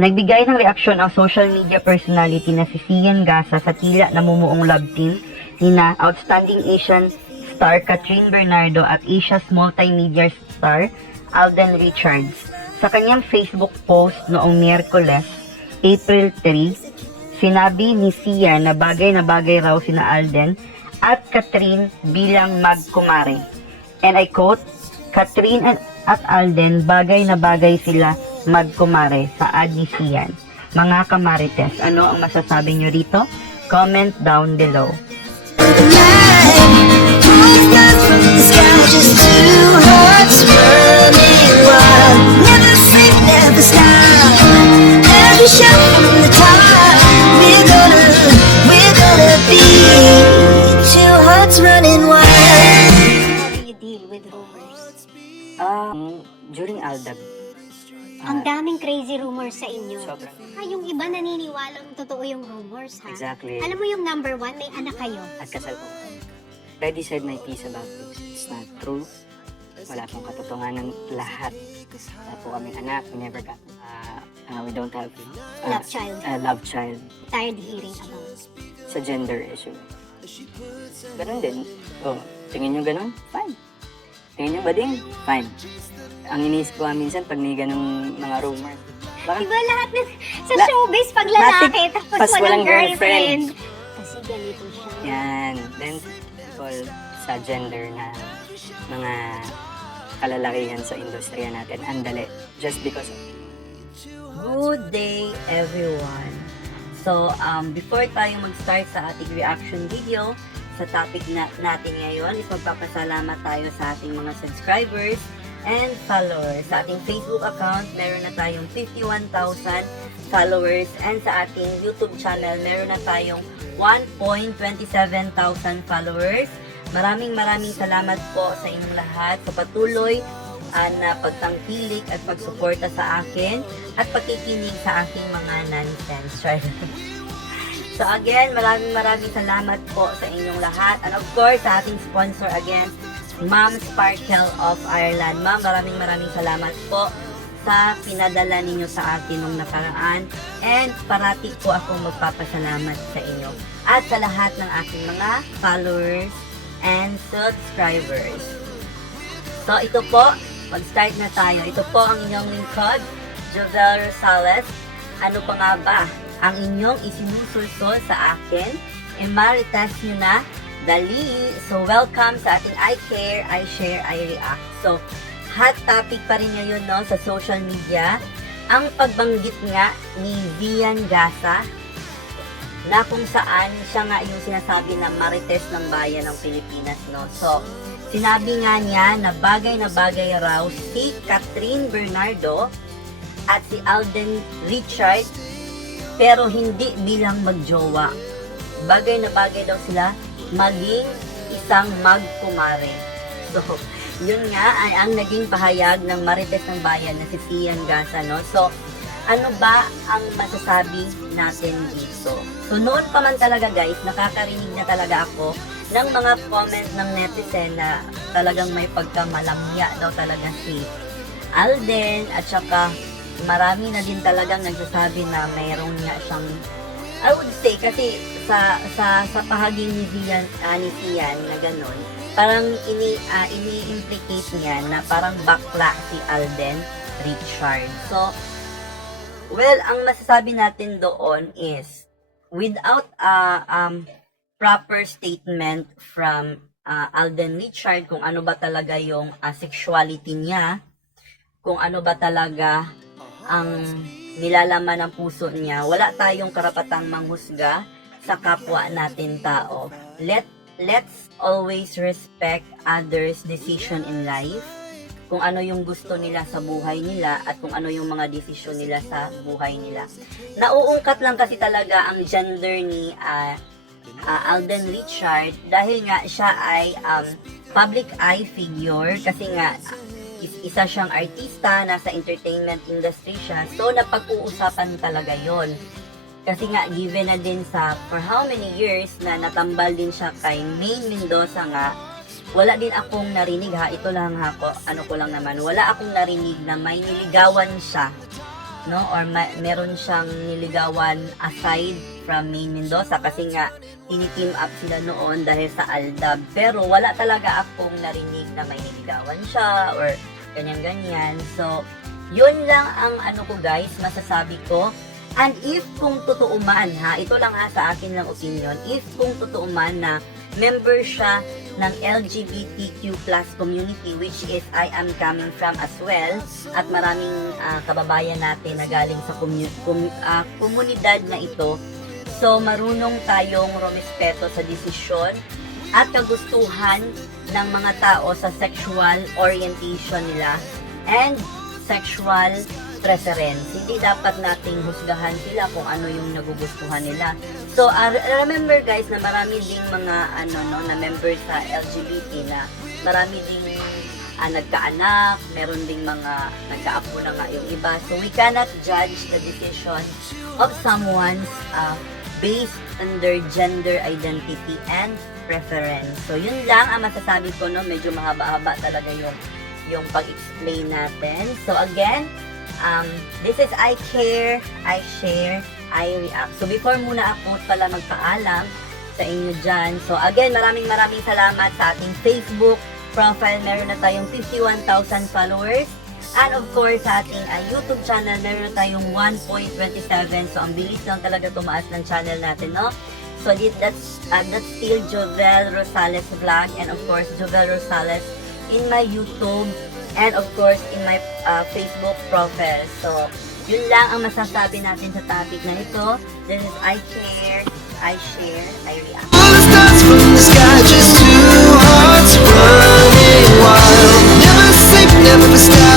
Nagbigay ng reaksyon ang social media personality na si Sian Gasa sa tila namumuong love team nina Outstanding Asian star Catherine Bernardo at Asia's multimedia star Alden Richards. Sa kanyang Facebook post noong Miyerkules, April 3, sinabi ni Sian na bagay raw sina Alden at Catherine bilang magkumare. And I quote, Catherine at Alden bagay na bagay sila magkumare sa ad ni Sian. Mga kamarites, ano ang masasabi nyo rito? Comment down below. During Aldab, Ang daming crazy rumors sa inyo. sobrang. Yung iba naniniwalang totoo yung rumors, ha? Exactly. Alam mo yung number one, may anak kayo. At kasal ko. Already said my piece about this. It's not true. Wala pong katotohanan lahat. Wala po kaming anak. We never got. We don't have Love child. Love child. Tired hearing about. Sa gender issue. Ganun din. Oh, tingin nyo ganun? Fine. Tingin nyo ba din? Fine. Ang iniisip ko minsan pag may ganung mga rumor. Baka Diba lahat sa showbiz pag lalaki, tapos pas walang walang girlfriend. Kasi ganito siya. yan. Then, people sa gender na mga kalalakihan sa industriya natin. Andali. Just because of Good day, everyone. So, before tayo mag-start sa ating reaction video, sa topic natin ngayon, is magpapasalamat tayo sa ating mga subscribers and followers. Sa ating Facebook account, meron na tayong 51,000 followers, and sa ating YouTube channel, meron na tayong 1.27,000 followers. Maraming salamat po sa inyong lahat sa patuloy na pagtangkilik at pagsuporta sa akin at pagkikinig sa aking mga nonsense. So again, maraming salamat po sa inyong lahat. And of course, sa ating sponsor again, Ma'am Sparkle of Ireland. Ma'am, maraming salamat po sa pinadala ninyo sa akin nung nakaraan. And parati po akong magpapasalamat sa inyo. At sa lahat ng aking mga followers and subscribers. So ito po, mag-start na tayo. Ito po ang inyong lingkod, Jovel Rosales. Ano pa nga ba ang inyong isinusulsol sa akin? Marites nyo na. Dali! So, welcome sa ating I Care, I Share, I React. So, hot topic pa rin ngayon no, sa social media, ang pagbanggit nga ni Sian Gasa na kung saan siya nga yung sinasabi na marites ng bayan ng Pilipinas. No? So, sinabi nga niya na bagay raw si Catherine Bernardo at si Alden Richards, pero hindi bilang magjowa. Bagay daw sila maging isang magkumare. So, yun nga ay ang naging pahayag ng marites ng bayan na si Sian Gasa, no? So, ano ba ang masasabi natin dito? So, noon pa man talaga guys, nakakarinig na talaga ako ng mga comment ng netizen na talagang may pagkamalamya daw talaga si Alden, at saka marami na din talagang nagsasabi na mayroon nga siyang, I would say, kasi sa pahaging ni Sian na gano'n, parang ini-implicate niya na parang bakla si Alden Richards. So, well, ang masasabi natin doon is, without proper statement from Alden Richards kung ano ba talaga yung sexuality niya, kung ano ba talaga ang nilalaman ng puso niya, wala tayong karapatang manghusga sa kapwa natin tao. Let's always respect others' decision in life, kung ano yung gusto nila sa buhay nila at kung ano yung mga desisyon nila sa buhay nila. Nauungkat lang kasi talaga ang gender ni Alden Richards dahil nga siya ay public eye figure, kasi nga isa siyang artista, nasa entertainment industry siya, so napag-uusapan talaga yon. Kasi nga, given na din sa for how many years na natambal din siya kay Maine Mendoza nga, wala din akong narinig ha, ito lang ha, ano ko lang naman, wala akong narinig na may niligawan siya no? Or meron siyang niligawan aside from Maine Mendoza kasi nga tini-team up sila noon dahil sa Aldab. Pero wala talaga akong narinig na may niligawan siya or ganyan-ganyan. So, yun lang ang ano ko guys, masasabi ko. And if kung totoo man ha, ito lang ha sa akin lang opinion, if kung totoo man na member siya ng LGBTQ plus community, which is I am coming from as well, at maraming kababayan natin na galing sa komunidad na ito. So, marunong tayong rumispeto sa desisyon at kagustuhan ng mga tao sa sexual orientation nila and sexual preference. Hindi dapat nating husgahan sila kung ano yung nagugustuhan nila. So, remember guys na marami ding mga na member sa LGBT na marami ding nagkaanak, meron ding mga nagkaapo na nga yung iba. So, we cannot judge the decision of someone's based on their gender identity and preference. So, yun lang ang masasabi ko, no? Medyo mahaba-haba talaga yung pag-explain natin. So, again, this is I Care, I Share, I React. So, before muna ako pala magpaalam sa inyo dyan. So, again, maraming salamat sa ating Facebook profile. Meron na tayong 51,000 followers. And of course, sa ating YouTube channel, meron na tayong 1.27. So, ang bilis lang talaga tumaas ng channel natin, no? So, that's still Jovel Rosales Vlog. And of course, Jovel Rosales in my YouTube. And of course, in my Facebook profile. So, yun lang ang masasabi natin sa topic na ito. This is I Care, I Share, I React. All the stars from the sky, just two hearts running wild. Never sleep, never the sky.